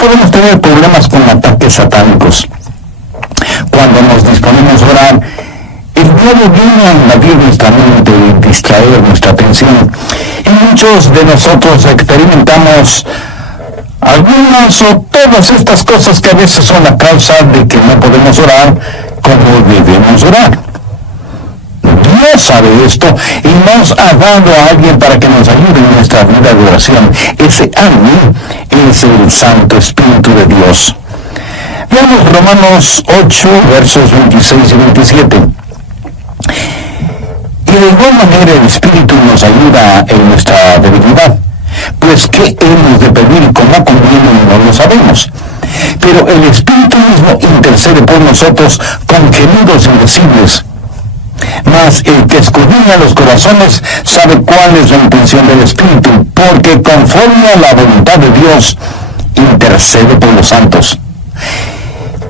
podemos tener problemas con ataques satánicos. Cuando nos disponemos a orar, el diablo viene a invadir nuestra mente y distraer nuestra atención. Y muchos de nosotros experimentamos algunas o todas estas cosas que a veces son la causa de que no podemos orar como debemos orar. Dios sabe esto y nos ha dado a alguien para que nos ayude en nuestra vida de oración. Ese alguien es el Santo Espíritu de Dios. Veamos Romanos 8, versos 26 y 27. Y de igual manera el Espíritu nos ayuda en nuestra debilidad, pues ¿qué hemos de pedir como conviene y no lo sabemos? Pero el Espíritu mismo intercede por nosotros con gemidos indecibles. Mas el que escudriña los corazones sabe cuál es la intención del Espíritu, porque conforme a la voluntad de Dios intercede por los santos.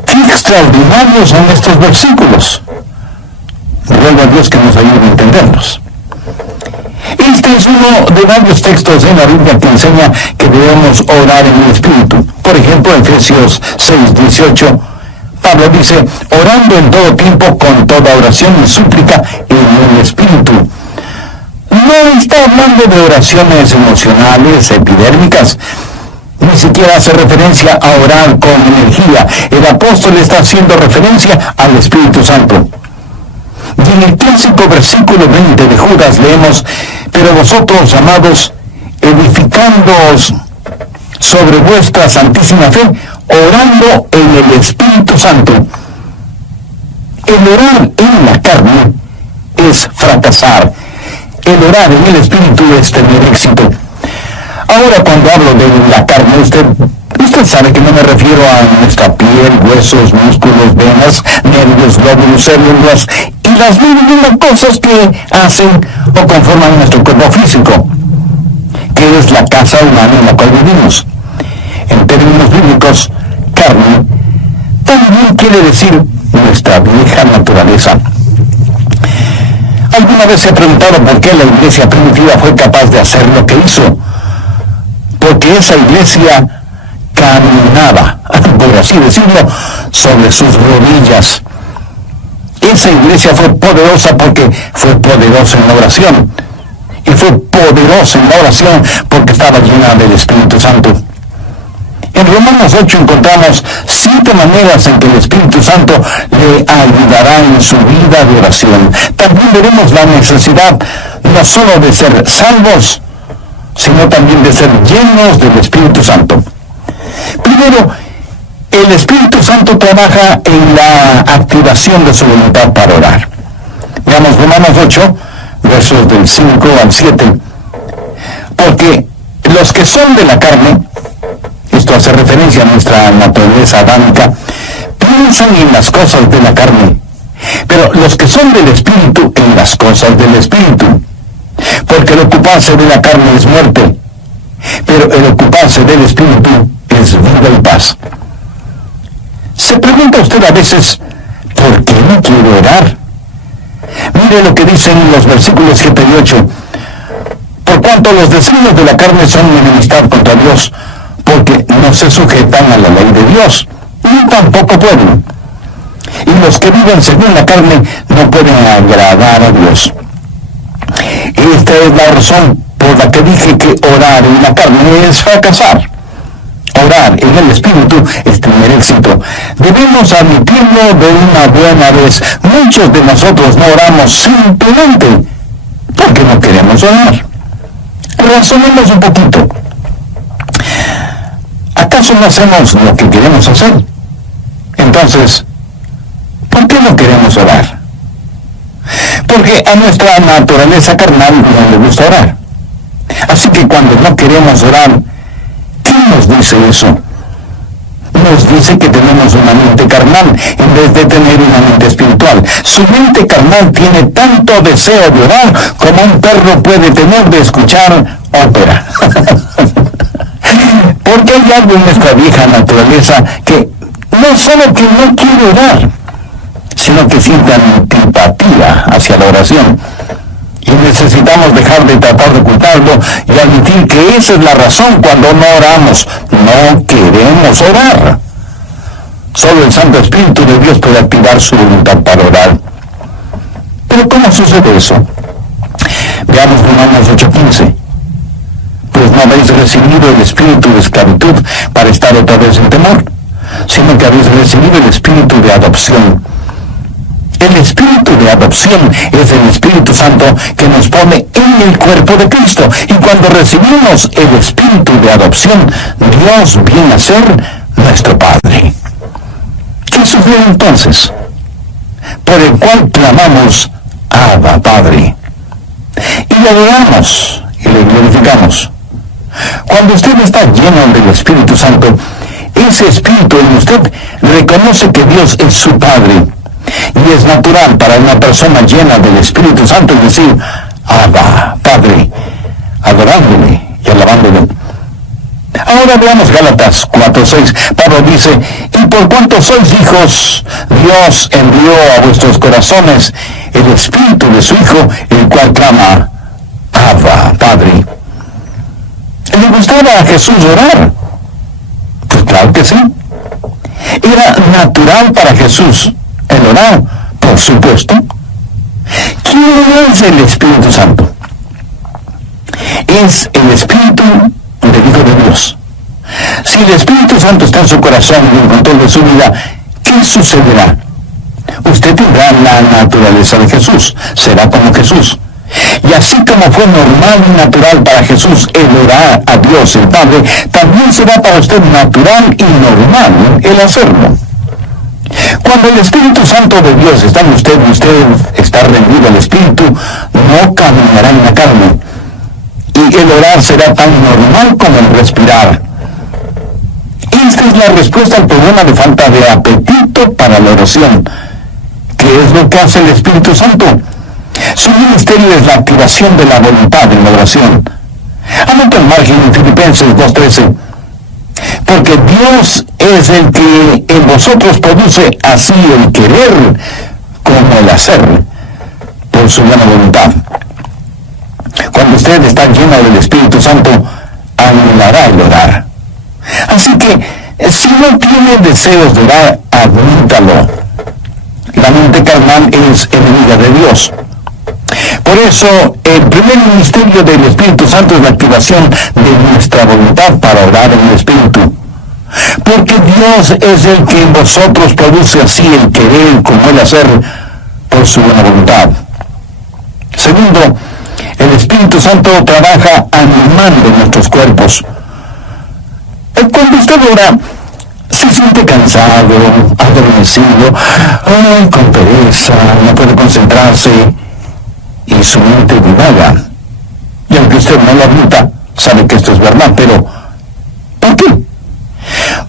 ¡Qué extraordinarios son estos versículos! Ruego a Dios que nos ayude a entenderlos. Este es uno de varios textos en la Biblia que enseña que debemos orar en el Espíritu. Por ejemplo, Efesios 6:18, Pablo dice, orando en todo tiempo con toda oración y súplica en el Espíritu. No está hablando de oraciones emocionales, epidérmicas. Ni siquiera hace referencia a orar con energía. El apóstol está haciendo referencia al Espíritu Santo. Y en el clásico versículo 20 de Judas leemos, pero vosotros, amados, edificándoos sobre vuestra santísima fe, orando en el Espíritu Santo. El orar en la carne es fracasar. El orar en el Espíritu es tener éxito. Ahora, cuando hablo de la carne, usted sabe que no me refiero a nuestra piel, huesos, músculos, venas, nervios, glóbulos, células y las mil cosas que hacen o conforman nuestro cuerpo físico, que es la casa humana en la cual vivimos. En términos bíblicos, carne también quiere decir nuestra vieja naturaleza. ¿Alguna vez se ha preguntado por qué la iglesia primitiva fue capaz de hacer lo que hizo? Porque esa iglesia caminaba, por así decirlo, sobre sus rodillas. Esa iglesia fue poderosa porque fue poderosa en la oración. Y fue poderosa en la oración porque estaba llena del Espíritu Santo. En Romanos 8 encontramos 7 maneras en que el Espíritu Santo le ayudará en su vida de oración. También veremos la necesidad no solo de ser salvos, sino también de ser llenos del Espíritu Santo. Primero, el Espíritu Santo trabaja en la activación de su voluntad para orar. Veamos Romanos 8, versos del 5 al 7. Porque los que son de la carne, esto hace referencia a nuestra naturaleza adámica, piensan en las cosas de la carne, pero los que son del Espíritu en las cosas del Espíritu. Porque el ocuparse de la carne es muerte, pero el ocuparse del Espíritu es vida y paz. Se pregunta usted a veces, ¿por qué no quiero orar? Mire lo que dicen los versículos 7 y 8. Por cuanto los designios de la carne son enemistad contra Dios, porque no se sujetan a la ley de Dios, ni tampoco pueden. Y los que viven según la carne no pueden agradar a Dios. Esta es la razón por la que dije que orar en la carne es fracasar. Orar en el Espíritu es tener éxito. Debemos admitirlo de una buena vez. Muchos de nosotros no oramos simplemente porque no queremos orar. Razonemos un poquito. ¿Acaso no hacemos lo que queremos hacer? Entonces, ¿por qué no queremos orar? Porque a nuestra naturaleza carnal no le gusta orar. Así que cuando no queremos orar, ¿quién nos dice eso? Nos dice que tenemos una mente carnal en vez de tener una mente espiritual. Su mente carnal tiene tanto deseo de orar como un perro puede tener de escuchar ópera. Porque hay algo en nuestra vieja naturaleza que no solo que no quiere orar, sino que siente antipatía hacia la oración. Y necesitamos dejar de tratar de ocultarlo y admitir que esa es la razón cuando no oramos. No queremos orar. Solo el Santo Espíritu de Dios puede activar su voluntad para orar. ¿Pero cómo sucede eso? Veamos Romanos 8:15. Pues no habéis recibido el espíritu de esclavitud para estar otra vez en temor, sino que habéis recibido el espíritu de adopción. El espíritu de adopción es el Espíritu Santo que nos pone en el cuerpo de Cristo. Y cuando recibimos el espíritu de adopción, Dios viene a ser nuestro Padre. ¿Qué sucede entonces? Por el cual clamamos, Abba, Padre. Y le adoramos y le glorificamos. Cuando usted está lleno del Espíritu Santo, ese Espíritu en usted reconoce que Dios es su Padre. Y es natural para una persona llena del Espíritu Santo decir, Abba, Padre, adorándole y alabándole. Ahora veamos Gálatas 4:6. Pablo dice, y por cuanto sois hijos, Dios envió a vuestros corazones el Espíritu de su Hijo, el cual clama, Abba, Padre. ¿Le gustaba a Jesús orar? Pues claro que sí. Era natural para Jesús el orar, por supuesto. ¿Quién es el Espíritu Santo? Es el Espíritu del Hijo de Dios. Si el Espíritu Santo está en su corazón y en control de su vida, ¿qué sucederá? Usted tendrá la naturaleza de Jesús, será como Jesús. Y así como fue normal y natural para Jesús el orar a Dios el Padre, también será para usted natural y normal el hacerlo. Cuando el Espíritu Santo de Dios está en usted y usted está rendido al Espíritu, no caminará en la carne. Y el orar será tan normal como el respirar. Esta es la respuesta al problema de falta de apetito para la oración. ¿Qué es lo que hace el Espíritu Santo? Su ministerio es la activación de la voluntad en la oración. Anota el margen en Filipenses 2:13. Porque Dios es el que en vosotros produce así el querer como el hacer por su buena voluntad. Cuando usted está lleno del Espíritu Santo, anulará el orar. Así que, si no tiene deseos de orar, admítalo. La mente carnal es enemiga de Dios. Por eso, el primer ministerio del Espíritu Santo es la activación de nuestra voluntad para orar en el Espíritu. Porque Dios es el que en vosotros produce así el querer como el hacer por su buena voluntad. Segundo, el Espíritu Santo trabaja animando nuestros cuerpos. Cuando usted ora, se siente cansado, adormecido, con pereza, no puede concentrarse y su mente divaga. Y aunque usted no lo admita, sabe que esto es verdad, pero ¿por qué?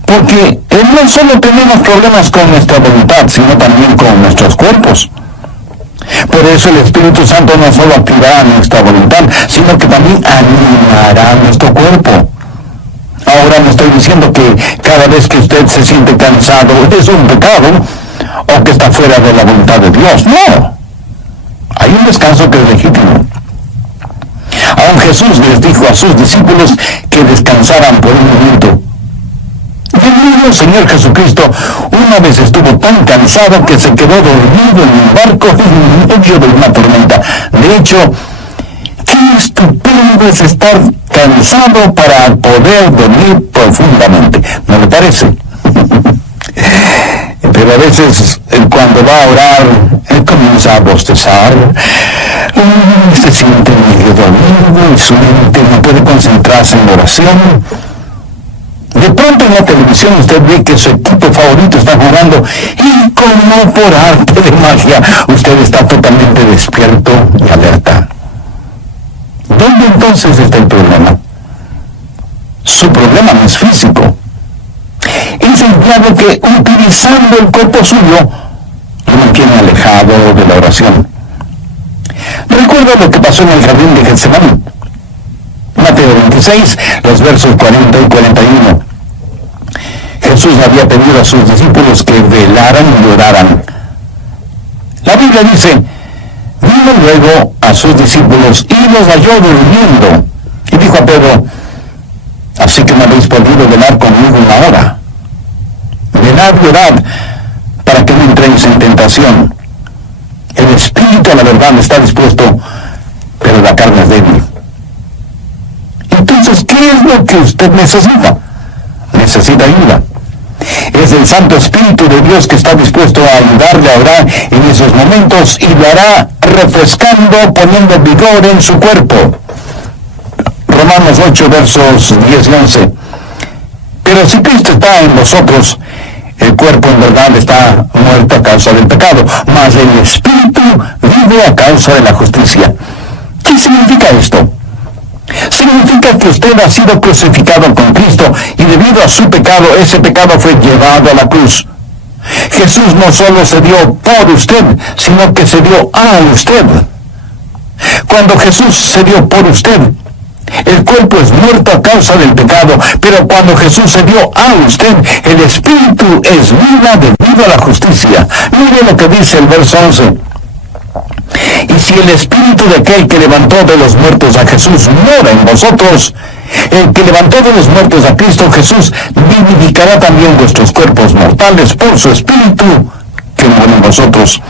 Porque no solo tenemos problemas con nuestra voluntad, sino también con nuestros cuerpos. Por eso el Espíritu Santo no solo activará nuestra voluntad, sino que también animará nuestro cuerpo. Ahora no estoy diciendo que cada vez que usted se siente cansado es un pecado o que está fuera de la voluntad de Dios. No. Hay un descanso que es legítimo. Aún Jesús les dijo a sus discípulos que descansaran por un momento. Y el mismo Señor Jesucristo una vez estuvo tan cansado que se quedó dormido en un barco en medio de una tormenta. De hecho, qué estupendo es estar cansado para poder dormir profundamente, ¿no le parece? Pero a veces cuando va a orar, él comienza a bostezar, se siente medio dormido y su mente no puede concentrarse en la oración. De pronto en la televisión usted ve que su equipo favorito está jugando y como por arte de magia usted está totalmente despierto y alerta. ¿Dónde entonces está el problema? Su problema no es físico. Es el diablo que, utilizando el cuerpo suyo, lo mantiene alejado de la oración. Recuerda lo que pasó en el jardín de Getsemaní. Mateo 26, los versos 40 y 41. Jesús había pedido a sus discípulos que velaran y oraran. La Biblia dice, Vino luego a sus discípulos y los halló durmiendo. Y dijo a Pedro: así que no habéis podido velar conmigo una hora. Velad y orad, para que no entréis en tentación. El espíritu a la verdad está dispuesto, pero la carne es débil. Entonces, ¿qué es lo que usted necesita? Necesita ayuda. Es el Santo Espíritu de Dios que está dispuesto a ayudarle a orar en esos momentos y lo hará refrescando, poniendo vigor en su cuerpo. Romanos 8, versos 10 y 11. Pero si Cristo está en vosotros, el cuerpo en verdad está muerto a causa del pecado, mas el Espíritu vive a causa de la justicia. ¿Qué significa esto? Significa que usted ha sido crucificado con Cristo y debido a su pecado, ese pecado fue llevado a la cruz. Jesús no solo se dio por usted, sino que se dio a usted. Cuando Jesús se dio por usted, el cuerpo es muerto a causa del pecado, pero cuando Jesús se dio a usted, el Espíritu es vida debido a la justicia. Mire lo que dice el verso 11. Y si el Espíritu de aquel que levantó de los muertos a Jesús mora en vosotros, el que levantó de los muertos a Cristo Jesús vivificará también vuestros cuerpos mortales por su Espíritu que mora en vosotros.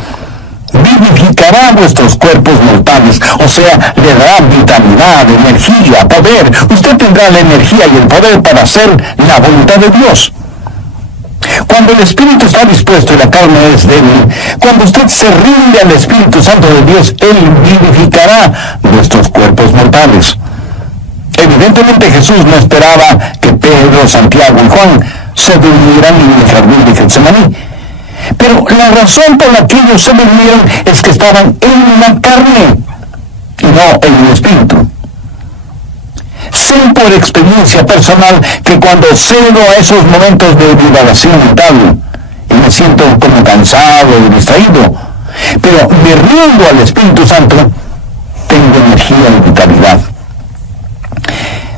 Vivificará vuestros cuerpos mortales, o sea, le dará vitalidad, energía, poder. Usted tendrá la energía y el poder para hacer la voluntad de Dios. Cuando el Espíritu está dispuesto y la carne es débil, cuando usted se rinde al Espíritu Santo de Dios, Él vivificará nuestros cuerpos mortales. Evidentemente Jesús no esperaba que Pedro, Santiago y Juan se durmieran en el jardín de Getsemaní. Pero la razón por la que ellos se durmieron es que estaban en la carne y no en el Espíritu. Sé por experiencia personal que cuando cedo a esos momentos de divagación mental y me siento como cansado y distraído, pero me rindo al Espíritu Santo, tengo energía y vitalidad.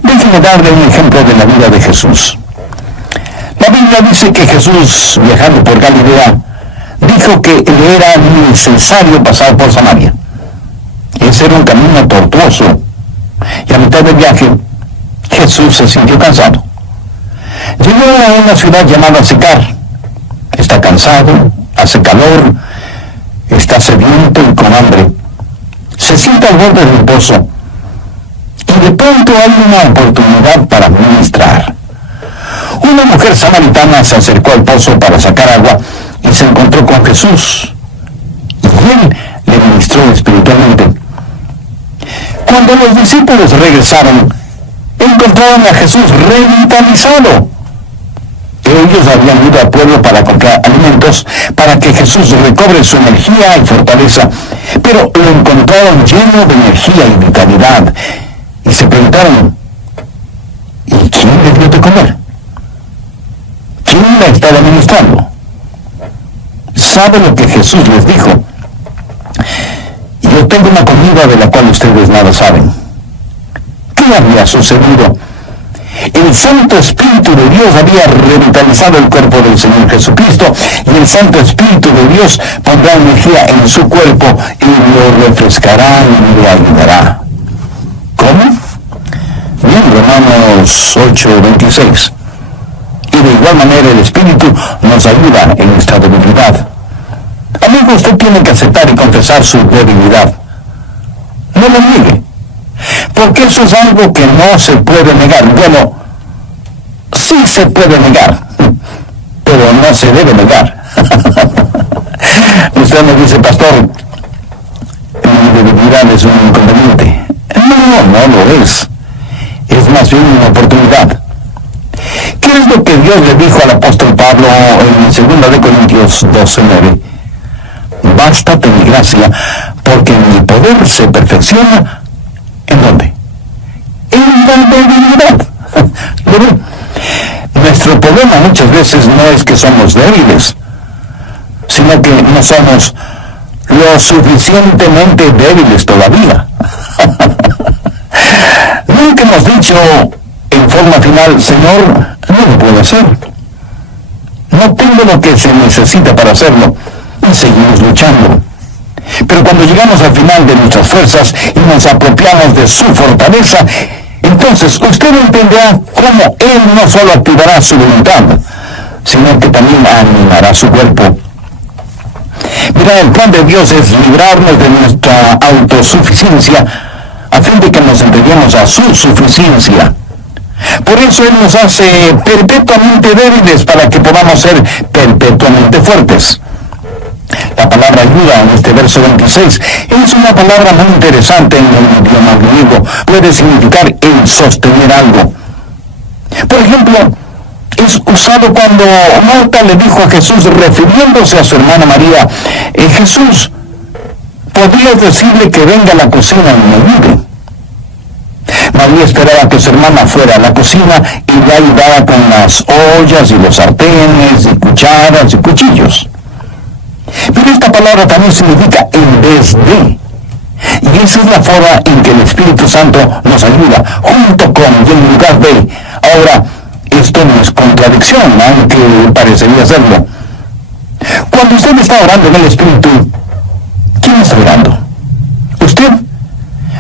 Déjenme darle un ejemplo de la vida de Jesús. La Biblia dice que Jesús, viajando por Galilea, dijo que le era necesario pasar por Samaria. Ese era un camino tortuoso, y a mitad del viaje, Jesús se sintió cansado. Llegó a una ciudad llamada Sicar. Está cansado, hace calor, está sediento y con hambre. Se sienta al borde del pozo, y de pronto hay una oportunidad para ministrar. Una mujer samaritana se acercó al pozo para sacar agua y se encontró con Jesús, y él le ministró espiritualmente. Cuando los discípulos regresaron, encontraron a Jesús revitalizado. Ellos habían ido al pueblo para comprar alimentos para que Jesús recobre su energía y fortaleza, pero lo encontraron lleno de energía y vitalidad, y se preguntaron: ¿y quién le dio de comer? ¿Quién la estaba ministrando? ¿Sabe lo que Jesús les dijo? Yo tengo una comida de la cual ustedes nada saben. ¿Qué había sucedido? El Santo Espíritu de Dios había revitalizado el cuerpo del Señor Jesucristo, y el Santo Espíritu de Dios pondrá energía en su cuerpo y lo refrescará y le ayudará. ¿Cómo? Bien, Romanos 8:26. Y de igual manera el Espíritu nos ayuda en nuestra debilidad. Amigo, usted tiene que aceptar y confesar su debilidad. No lo niegue, porque eso es algo que no se puede negar. Bueno, sí se puede negar, pero no se debe negar. Usted me dice: pastor, mi debilidad es un inconveniente. No lo es. Es más bien una oportunidad. ¿Qué es lo que Dios le dijo al apóstol Pablo en 2 Corintios 12:9? Bástate mi gracia, porque mi poder se perfecciona. ¿En dónde? En la debilidad. ¿Lo ven? Nuestro problema muchas veces no es que somos débiles, sino que no somos lo suficientemente débiles todavía. Nunca hemos dicho en forma final: Señor, no lo puedo hacer. No tengo lo que se necesita para hacerlo. Y seguimos luchando. Pero cuando llegamos al final de nuestras fuerzas y nos apropiamos de su fortaleza, entonces usted entenderá cómo Él no solo activará su voluntad, sino que también animará su cuerpo. Mira, el plan de Dios es librarnos de nuestra autosuficiencia a fin de que nos entreguemos a su suficiencia. Por eso Él nos hace perpetuamente débiles para que podamos ser perpetuamente fuertes. La palabra ayuda en este verso 26 es una palabra muy interesante en el idioma griego. Puede significar el sostener algo. Por ejemplo, es usado cuando Marta le dijo a Jesús, refiriéndose a su hermana María, Jesús, ¿podrías decirle que venga a la cocina y me ayude? María esperaba que su hermana fuera a la cocina y le ayudara con las ollas y los sartenes y cucharas y cuchillos. Pero esta palabra también significa en vez de. Y esa es la forma en que el Espíritu Santo nos ayuda, junto con y en lugar de. Ahora, esto no es contradicción, aunque parecería serlo. Cuando usted está orando en el Espíritu, ¿quién está orando? ¿Usted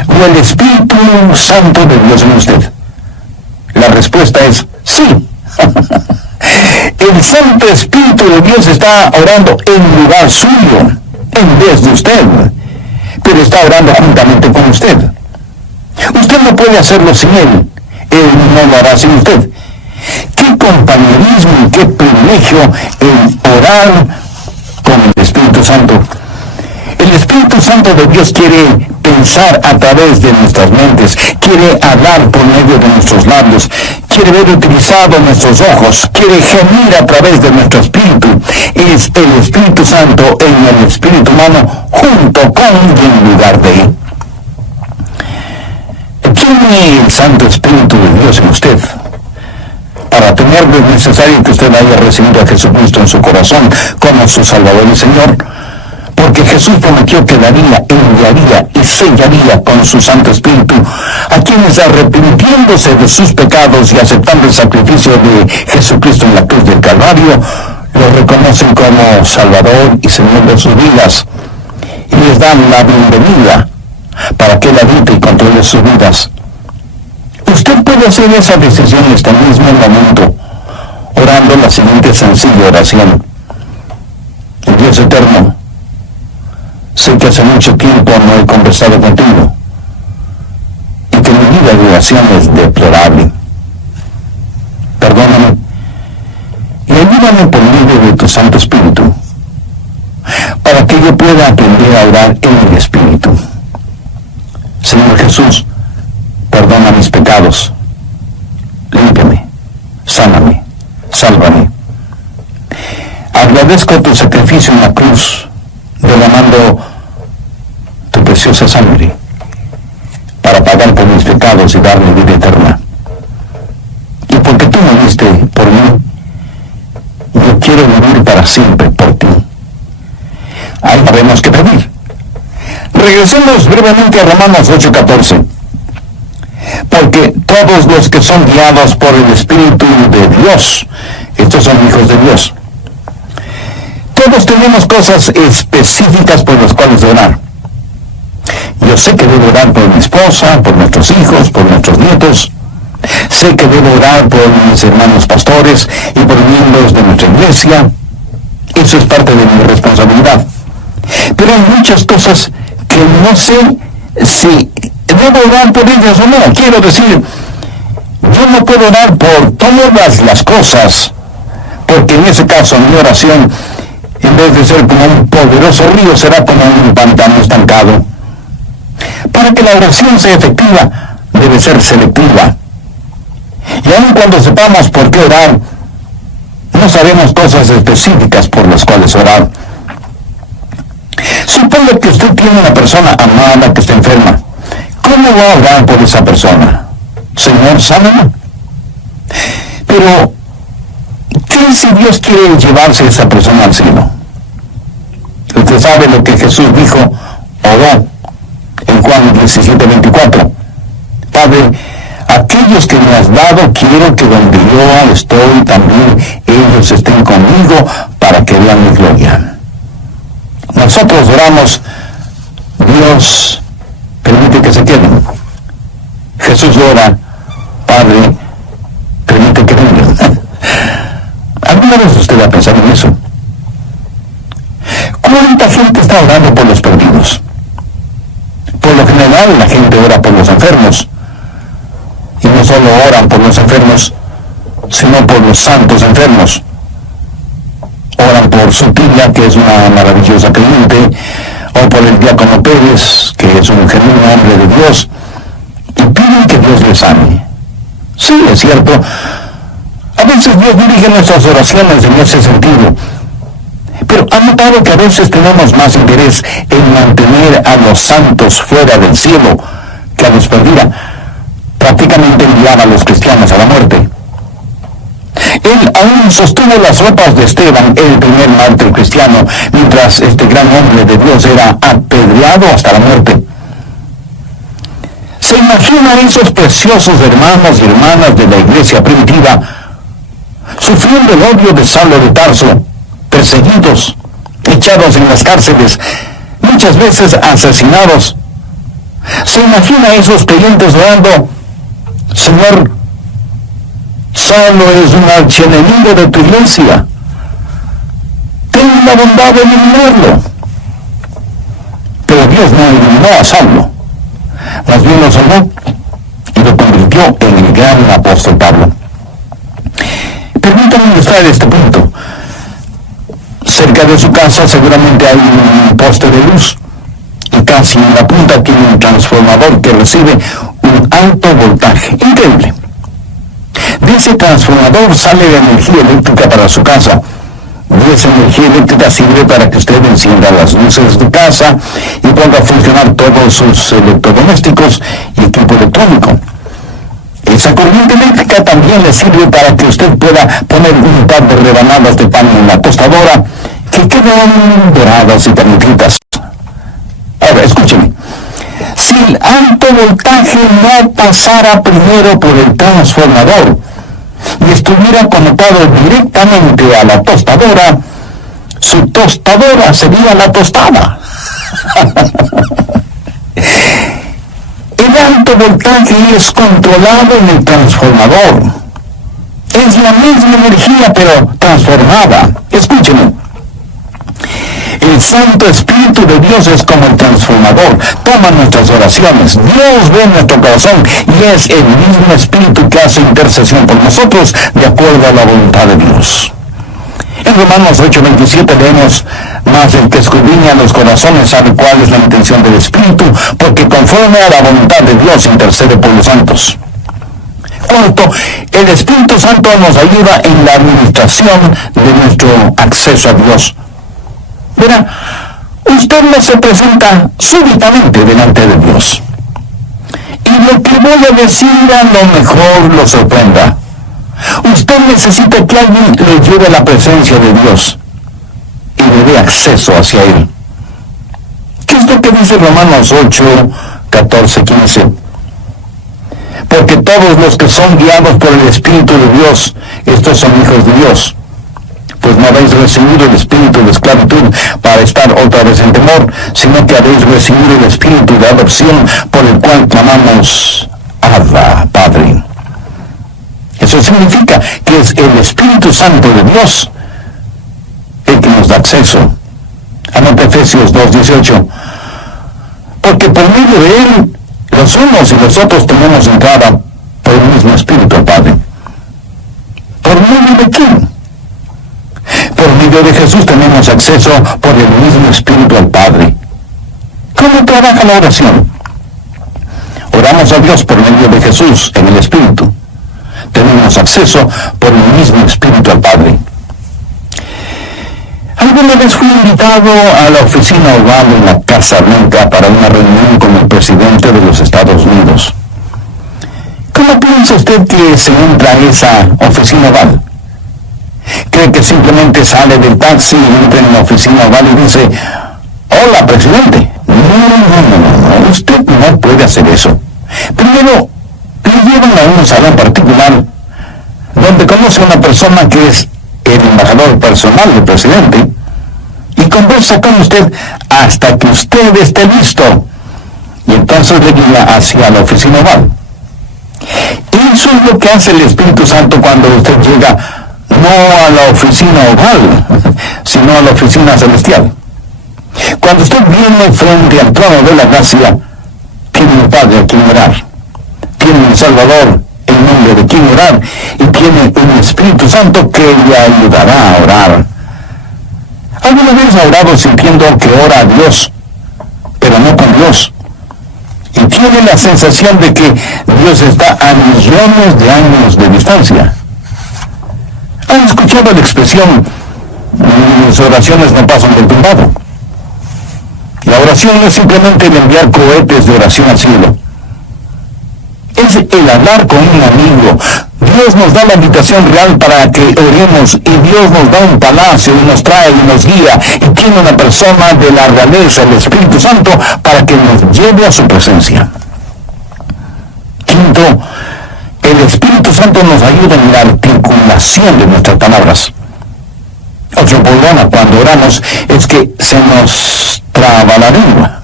o el Espíritu Santo de Dios en usted? La respuesta es sí. El Santo Espíritu de Dios está orando en lugar suyo, en vez de usted, pero está orando juntamente con usted. Usted no puede hacerlo sin Él, Él no lo hará sin usted. Qué compañerismo y qué privilegio el orar con el Espíritu Santo. El Espíritu Santo de Dios quiere pensar a través de nuestras mentes, quiere hablar por medio de nuestros labios, quiere ver utilizados nuestros ojos, quiere gemir a través de nuestro espíritu. Es el Espíritu Santo en el espíritu humano, junto con y en lugar de. ¿Tiene el Santo Espíritu de Dios en usted? Para tenerlo es necesario que usted haya recibido a Jesucristo en su corazón como su Salvador y Señor, porque Jesús prometió que daría, enviaría y sellaría con su Santo Espíritu a quienes, arrepintiéndose de sus pecados y aceptando el sacrificio de Jesucristo en la cruz del Calvario, lo reconocen como Salvador y Señor de sus vidas y les dan la bienvenida para que Él habite y controle sus vidas. Usted puede hacer esa decisión en este mismo momento, orando la siguiente sencilla oración. Dios eterno, sé que hace mucho tiempo no he conversado contigo y que mi vida de oración es deplorable. Perdóname y ayúdame por medio de tu Santo Espíritu para que yo pueda aprender a orar en el Espíritu. Señor Jesús, perdona mis pecados, límpiame, sáname, sálvame. Agradezco tu sacrificio en la cruz, derramando tu preciosa sangre para pagar por mis pecados y darme vida eterna. Y porque tú moriste por mí, yo quiero vivir para siempre por ti. Ahí sabemos que pedir. Regresemos brevemente a Romanos 8:14. Porque todos los que son guiados por el Espíritu de Dios, estos son hijos de Dios. Todos tenemos cosas específicas por las cuales orar. Yo sé que debo orar por mi esposa, por nuestros hijos, por nuestros nietos. Sé que debo orar por mis hermanos pastores y por miembros de nuestra iglesia. Eso es parte de mi responsabilidad. Pero hay muchas cosas que no sé si debo orar por ellas o no. Quiero decir, yo no puedo orar por todas las cosas, porque en ese caso mi oración, en vez de ser como un poderoso río, será como un pantano estancado. Para que la oración sea efectiva, debe ser selectiva. Y aun cuando sepamos por qué orar, no sabemos cosas específicas por las cuales orar. Suponga que usted tiene una persona amada que está enferma. ¿Cómo va a orar por esa persona? Señor, sánala. Pero, ¿qué si Dios quiere llevarse a esa persona al cielo? Usted sabe lo que Jesús dijo, oró en Juan 17:24. Padre, aquellos que me has dado, quiero que donde yo estoy también ellos estén conmigo para que vean mi gloria. Nosotros oramos Dios permite que se queden. Jesús ora, Padre, permite que vengan. ¿Alguna vez usted ha pensado en eso? ¿Cuánta gente está orando por los perdidos? Por lo general, la gente ora por los enfermos. Y no solo oran por los enfermos, sino por los santos enfermos. Oran por su tía, que es una maravillosa creyente, o por el diácono Pérez, que es un genuino hombre de Dios, y piden que Dios les sane. Sí, es cierto. A veces Dios dirige nuestras oraciones en ese sentido. Pero ¿han notado que a veces tenemos más interés en mantener a los santos fuera del cielo que a los perdida? Prácticamente enviar a los cristianos a la muerte. Él aún sostuvo las ropas de Esteban, el primer mártir cristiano, mientras este gran hombre de Dios era apedreado hasta la muerte. ¿Se imagina esos preciosos hermanos y hermanas de la iglesia primitiva sufriendo el odio de Saulo de Tarso, perseguidos, echados en las cárceles, muchas veces asesinados? ¿Se imagina esos creyentes orando: Señor, Saulo es un archienemigo de tu iglesia, ten la bondad de eliminarlo? Pero Dios no eliminó a Saulo, más bien lo salvó y lo convirtió en el gran apóstol Pablo. Permítanme ilustrar este punto. Cerca de su casa seguramente hay un poste de luz, y casi en la punta tiene un transformador que recibe un alto voltaje. Increíble. De ese transformador sale la energía eléctrica para su casa, y esa energía eléctrica sirve para que usted encienda las luces de casa y ponga a funcionar todos sus electrodomésticos y equipo electrónico. Esa corriente eléctrica también le sirve para que usted pueda poner un par de rebanadas de pan en la tostadora que quedan doradas y calientitas. Ahora, escúcheme. Si el alto voltaje no pasara primero por el transformador y estuviera conectado directamente a la tostadora, su tostadora sería la tostada. El alto voltaje es controlado en el transformador. Es la misma energía, pero transformada. Escúcheme. El Santo Espíritu de Dios es como el transformador. Toma nuestras oraciones. Dios ve nuestro corazón y es el mismo Espíritu que hace intercesión por nosotros de acuerdo a la voluntad de Dios. En Romanos 8:27 leemos: mas el que escudriña los corazones sabe cuál es la intención del Espíritu, porque conforme a la voluntad de Dios intercede por los santos. Cuarto, el Espíritu Santo nos ayuda en la administración de nuestro acceso a Dios. Verá, usted no se presenta súbitamente delante de Dios, y lo que voy a decir a lo mejor lo sorprenda. Usted necesita que alguien le lleve a la presencia de Dios y le dé acceso hacia Él. ¿Qué es lo que dice Romanos 8:14-15? Porque todos los que son guiados por el Espíritu de Dios, estos son hijos de Dios. Pues no habéis recibido el espíritu de esclavitud para estar otra vez en temor, sino que habéis recibido el espíritu de adopción por el cual clamamos: Abba, Padre. Eso significa que es el Espíritu Santo de Dios el que nos da acceso. Anota Efesios 2:18. Porque por medio de Él, los unos y los otros tenemos entrada por el mismo Espíritu al Padre. ¿Por medio de quién? Por medio de Jesús tenemos acceso por el mismo Espíritu al Padre. ¿Cómo trabaja la oración? Oramos a Dios por medio de Jesús en el Espíritu. Tenemos acceso por el mismo Espíritu al Padre. Alguna vez fui invitado a la oficina oval en la Casa Blanca para una reunión con el presidente de los Estados Unidos. ¿Cómo piensa usted que se entra a esa oficina oval? ¿Cree que simplemente sale del taxi y entra en la oficina oval y dice: hola, presidente? No, usted no puede hacer eso. Primero, le llevan a un salón particular donde conoce a una persona que es el embajador personal del presidente y conversa con usted hasta que usted esté listo. Y entonces le guía hacia la oficina oval. Eso es lo que hace el Espíritu Santo cuando usted llega no a la oficina oval, sino a la oficina celestial. Cuando usted viene frente al trono de la gracia, tiene un Padre a quien orar, tiene un Salvador en nombre de quien orar, y tiene un Espíritu Santo que le ayudará a orar. ¿Alguna vez ha orado sintiendo que ora a Dios, pero no con Dios? Y tiene la sensación de que Dios está a millones de años de distancia. ¿Han escuchado la expresión, mis oraciones no pasan del tumbado? La oración no es simplemente el enviar cohetes de oración al cielo. Es el hablar con un amigo. Dios nos da la invitación real para que oremos, y Dios nos da un palacio y nos trae y nos guía, y tiene una persona de la realeza, el Espíritu Santo, para que nos lleve a su presencia. Quinto, el Espíritu Santo nos ayuda en la articulación de nuestras palabras. Otro problema cuando oramos es que se nos traba la lengua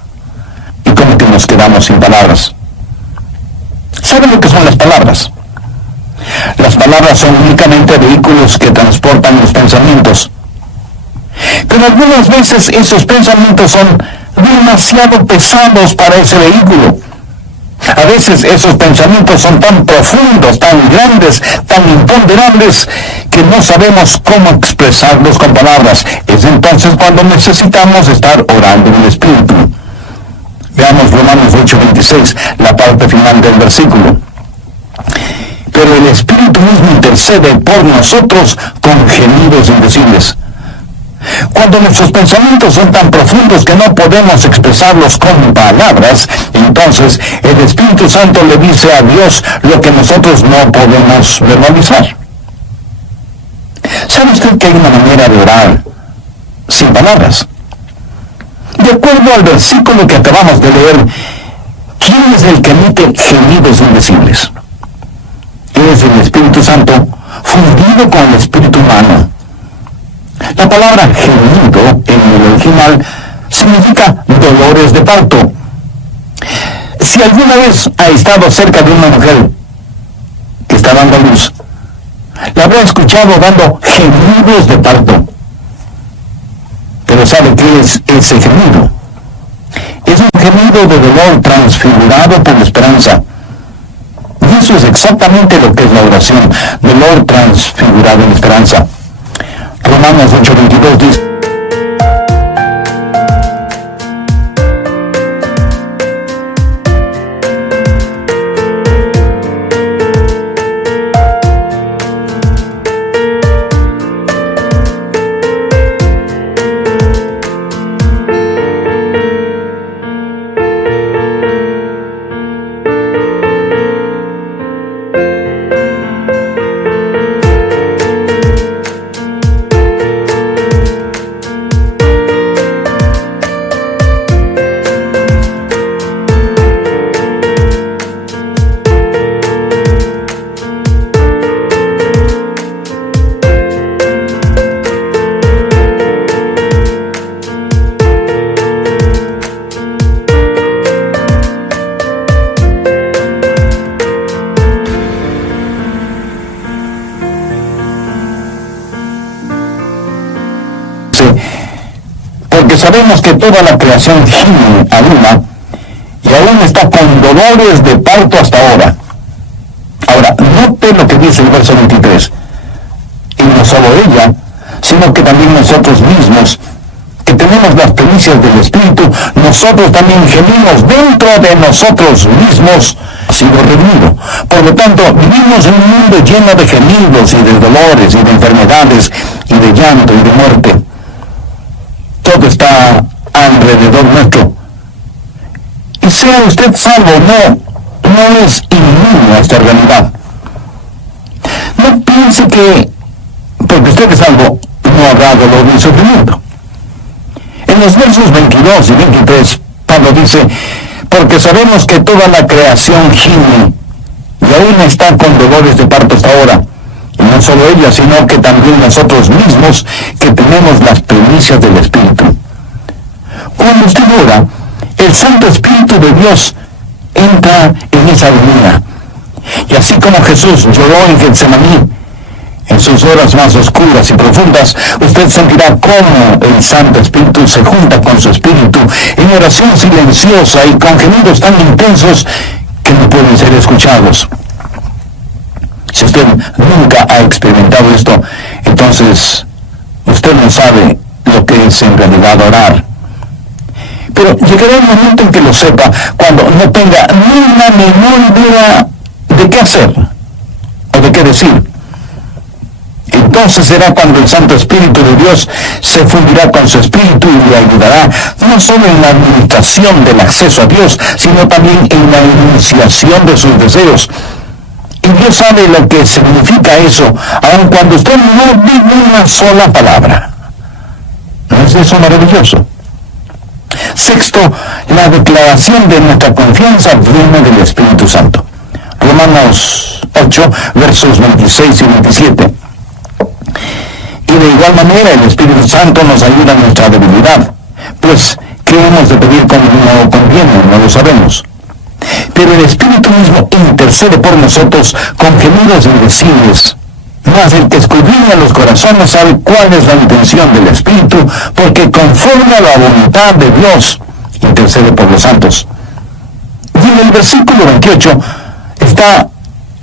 y como que nos quedamos sin palabras. ¿Saben lo que son las palabras? Las palabras son únicamente vehículos que transportan los pensamientos. Pero algunas veces esos pensamientos son demasiado pesados para ese vehículo. A veces esos pensamientos son tan profundos, tan grandes, tan imponderables, que no sabemos cómo expresarlos con palabras. Es entonces cuando necesitamos estar orando en el Espíritu. Veamos Romanos 8:26, la parte final del versículo. Pero el Espíritu mismo intercede por nosotros con gemidos indecibles. Cuando nuestros pensamientos son tan profundos que no podemos expresarlos con palabras, entonces el Espíritu Santo le dice a Dios lo que nosotros no podemos verbalizar. ¿Sabe usted que hay una manera de orar sin palabras? De acuerdo al versículo que acabamos de leer, ¿quién es el que emite gemidos indecibles? Es el Espíritu Santo fundido con el espíritu humano. La palabra gemido en el original significa dolores de parto. Si alguna vez ha estado cerca de una mujer que está dando a luz, la habrá escuchado dando gemidos de parto. Pero ¿sabe qué es ese gemido? Es un gemido de dolor transfigurado por la esperanza. Y eso es exactamente lo que es la oración, dolor transfigurado en esperanza. Romanos 8:22 dice: porque sabemos que toda la creación gime a una y aún está con dolores de parto hasta ahora. Ahora, note lo que dice el verso 23. Y no solo ella, sino que también nosotros mismos, que tenemos las primicias del Espíritu, nosotros también gemimos dentro de nosotros mismos, sido redimido. Por lo tanto, vivimos en un mundo lleno de gemidos y de dolores y de enfermedades y de llanto y de muerte. Todo está alrededor nuestro. Y sea usted salvo o no es inmune a esta realidad. No piense que porque usted es salvo no habrá dolor ni sufrimiento. En los versos 22 y 23, Pablo dice: porque sabemos que toda la creación gime y aún está con dolores de parto hasta ahora. Y no solo ella, sino que también nosotros mismos, que tenemos las primicias del Espíritu. Cuando usted ora, el Santo Espíritu de Dios entra en esa armonía. Y así como Jesús lloró en Getsemaní, en sus horas más oscuras y profundas, usted sentirá cómo el Santo Espíritu se junta con su Espíritu en oración silenciosa y con gemidos tan intensos que no pueden ser escuchados. Si usted nunca ha experimentado esto, entonces usted no sabe lo que es en realidad orar. Pero llegará el momento en que lo sepa, cuando no tenga ni la menor idea de qué hacer o de qué decir. Entonces será cuando el Santo Espíritu de Dios se fundirá con su Espíritu y le ayudará no solo en la administración del acceso a Dios, sino también en la iniciación de sus deseos. Y Dios sabe lo que significa eso, aun cuando usted no diga una sola palabra. ¿No es eso maravilloso? Sexto, la declaración de nuestra confianza viene del Espíritu Santo. Romanos 8, versos 26 y 27. Y de igual manera el Espíritu Santo nos ayuda en nuestra debilidad, pues ¿qué hemos de pedir como no conviene? No lo sabemos. Pero el Espíritu mismo intercede por nosotros con gemidos indecibles. Mas el que escudriña los corazones sabe cuál es la intención del Espíritu, porque conforme a la voluntad de Dios intercede por los santos. Y en el versículo 28 está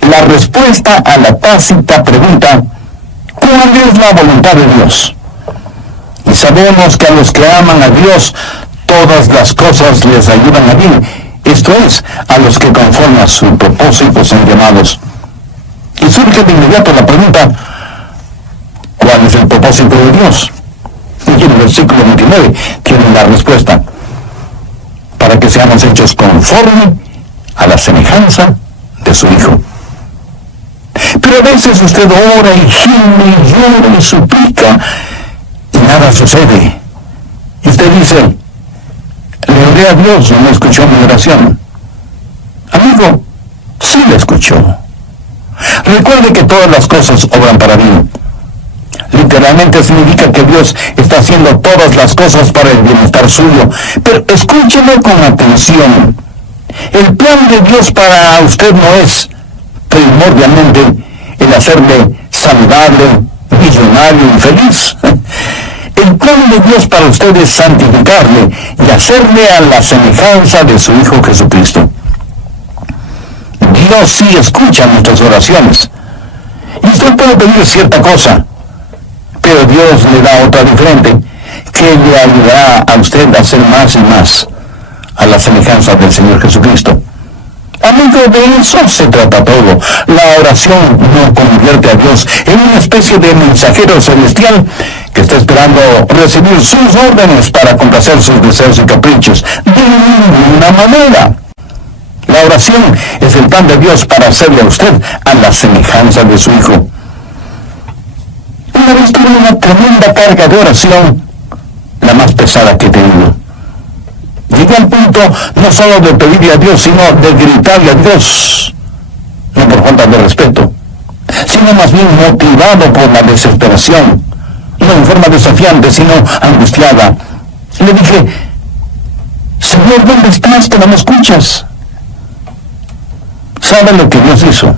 la respuesta a la tácita pregunta: ¿cuál es la voluntad de Dios? Y sabemos que a los que aman a Dios, todas las cosas les ayudan a bien. Esto es, a los que conforme a su propósito son llamados. Y surge de inmediato la pregunta: ¿cuál es el propósito de Dios? Y en el versículo 29 tiene la respuesta: para que seamos hechos conforme a la semejanza de su Hijo. Pero a veces usted ora y gime y llora y suplica y nada sucede. Y usted dice: le oré a Dios y no escuchó mi oración. Amigo, sí le escuchó. Recuerde que todas las cosas obran para bien. Literalmente significa que Dios está haciendo todas las cosas para el bienestar suyo. Pero escúchelo con atención. El plan de Dios para usted no es primordialmente el hacerle saludable, millonario y feliz. El plan de Dios para usted es santificarle y hacerle a la semejanza de su Hijo Jesucristo. Dios sí escucha nuestras oraciones. Y usted puede pedir cierta cosa, pero Dios le da otra diferente, que le ayudará a usted a hacer más y más a la semejanza del Señor Jesucristo. Amigo, de eso se trata todo. La oración no convierte a Dios en una especie de mensajero celestial que está esperando recibir sus órdenes para complacer sus deseos y caprichos. De ninguna manera. La oración es el plan de Dios para hacerle a usted a la semejanza de su Hijo. Una vez tuve una tremenda carga de oración, la más pesada que he tenido. Llegué al punto no solo de pedirle a Dios, sino de gritarle a Dios, no por falta de respeto, sino más bien motivado por la desesperación, no en forma desafiante, sino angustiada. Le dije: Señor, ¿dónde estás que no me escuchas? ¿Sabe lo que Dios hizo?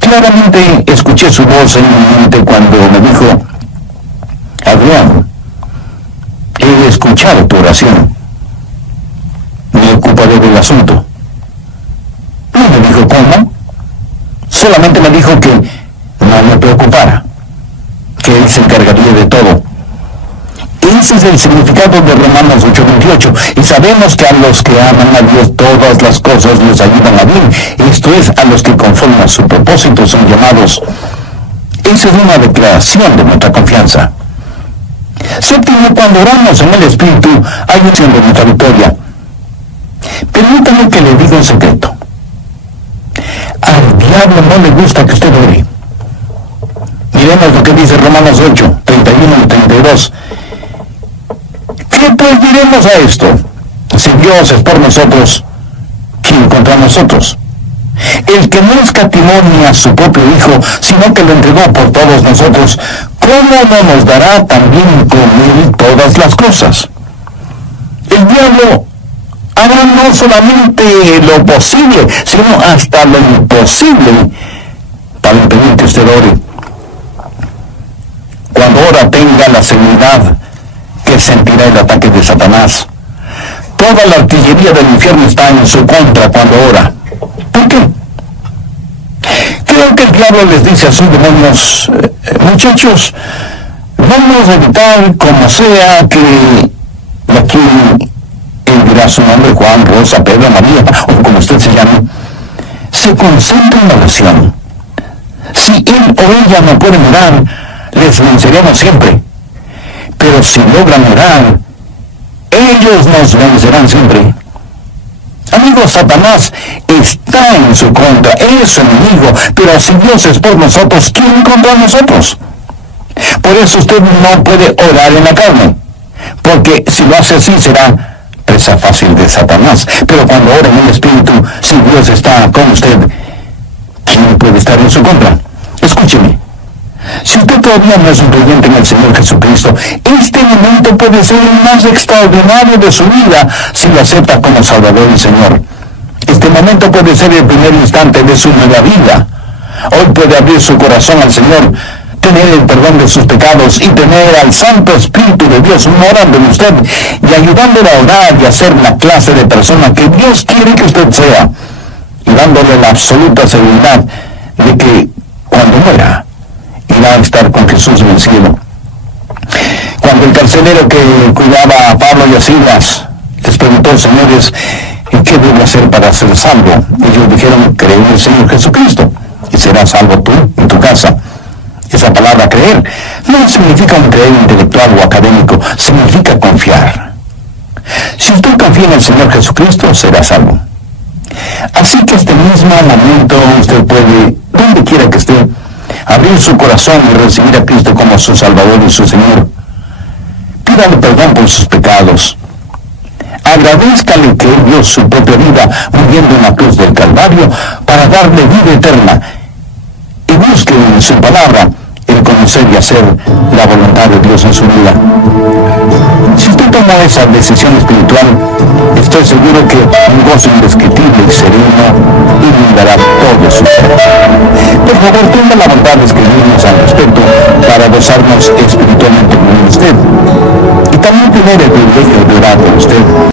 Claramente escuché su voz en mi mente cuando me dijo: Adrián, he escuchado tu oración. Me ocuparé del asunto. No me dijo cómo. Solamente me dijo que no me preocupara, que Él se encargaría de todo. Ese es el significado de Romanos 8:28. Y sabemos que a los que aman a Dios todas las cosas les ayudan a bien. Esto es, a los que conforme a su propósito son llamados. Esa es una declaración de nuestra confianza. Séptimo, cuando oramos en el Espíritu, hay un de nuestra victoria. Permítame que le diga un secreto. Al diablo no le gusta que usted ore. Miremos lo que dice Romanos 8, 31 y 32. ¿Qué pues diremos a esto? Si Dios es por nosotros, ¿quién contra nosotros? El que no escatimó ni a su propio Hijo, sino que lo entregó por todos nosotros, ¿cómo no nos dará también con Él todas las cosas? El diablo hará no solamente lo posible, sino hasta lo imposible para impedir que usted ore. Cuando ora, tenga la seguridad que sentirá el ataque de Satanás. Toda la artillería del infierno está en su contra cuando ora. ¿Por qué? Creo que el diablo les dice a sus demonios, muchachos, vamos a evitar como sea que aquí él dirá su nombre, Juan, Rosa, Pedro, María, o como usted se llame, se concentra en la oración. Si él o ella no pueden orar, les venceremos siempre. Pero si logran orar, ellos nos vencerán siempre. Amigos, Satanás está en su contra, es su enemigo, pero si Dios es por nosotros, ¿quién contra nosotros? Por eso usted no puede orar en la carne, porque si lo hace así será presa fácil de Satanás. Pero cuando ora en el Espíritu, si Dios está con usted, ¿quién puede estar en su contra? Escúcheme. Si usted todavía no es un creyente en el Señor Jesucristo, este momento puede ser el más extraordinario de su vida si lo acepta como Salvador y Señor. Este momento puede ser el primer instante de su nueva vida. Hoy puede abrir su corazón al Señor, tener el perdón de sus pecados y tener al Santo Espíritu de Dios morando en usted y ayudándole a orar y a ser la clase de persona que Dios quiere que usted sea, y dándole la absoluta seguridad de que cuando muera, irá a estar con Jesús en el cielo. Cuando el carcelero que cuidaba a Pablo y a Silas les preguntó, señores, ¿qué debo hacer para ser salvo? Ellos dijeron, cree en el Señor Jesucristo y serás salvo tú y tu casa. Esa palabra creer no significa un creer intelectual o académico, significa confiar. Si usted confía en el Señor Jesucristo, será salvo. Así que este mismo momento usted puede, donde quiera que esté, abrir su corazón y recibir a Cristo como su Salvador y su Señor. Pídale perdón por sus pecados. Agradézcale que Él dio su propia vida muriendo en la cruz del Calvario para darle vida eterna. Y busque en su palabra el conocer y hacer la voluntad de Dios en su vida. Si usted toma esa decisión espiritual, estoy seguro que un gozo indescriptible y sereno inundará todo su ser. Por favor, tenga la bondad de escribirnos al respecto para gozarnos espiritualmente con usted y también tener el privilegio de orar por usted.